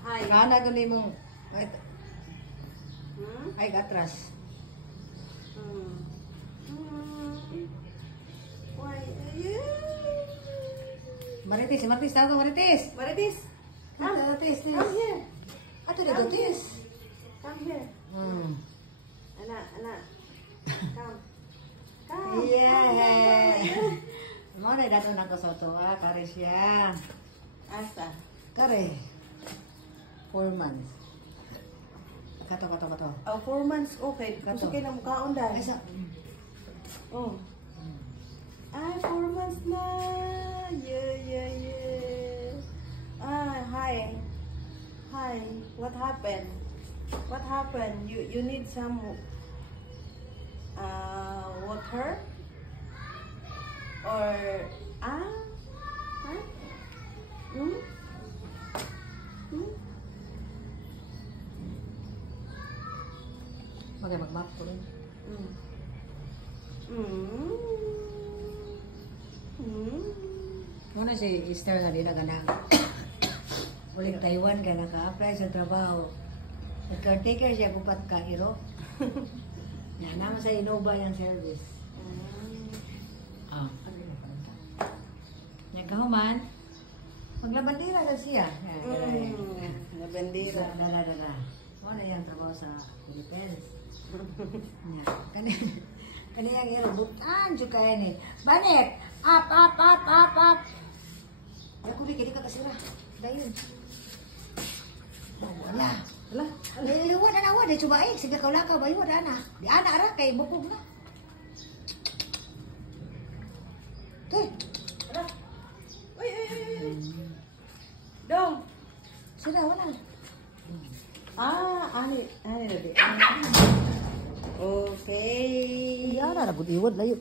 Hi. Kana gani mong ay atras. Why? Marites, Marites, tawag ka Marites. Marites, Marites, come here. Ato na Marites. Come here. Anak. Come. Yeah. Mau na dato na ko sa tuwa, kare siya. Asa? Kare. 4 months. Kato. Oh, 4 months, okay. Gusto kayo na mukhaon dahil. Ay, sa... Oh. Ay, 4 months na. Yeah. Hi. What happened? You need some water? Or huh? Mag-map ko rin. Muna si Esther nga di na ganang. Ulit Taiwan ka naka-apply sa trabaho. Nag-caretaker siya kupat ka, Iro. Yan naman sa Innova yung service. Nagkahuman, maglabandira ka siya. Nabandira. Dala. Wala yung trabaho sa Philippines. Kaniyang Iro, butan siya kaya ni. Banet! Up! Yakuli, kaya di ka kasira. Dayon. Wala. Wala na wala. Coba sige kau laka bayu ada anak. Di anak ra kay bukog na. Tuh. Ada. Uy. Dong. Sudah wala. Ani tadi. Okay. Ya ada iwad layo.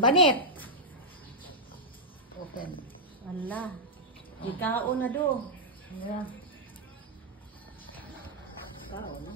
Banit. Open. Wala. Ikaw na do. Ya. Kau na.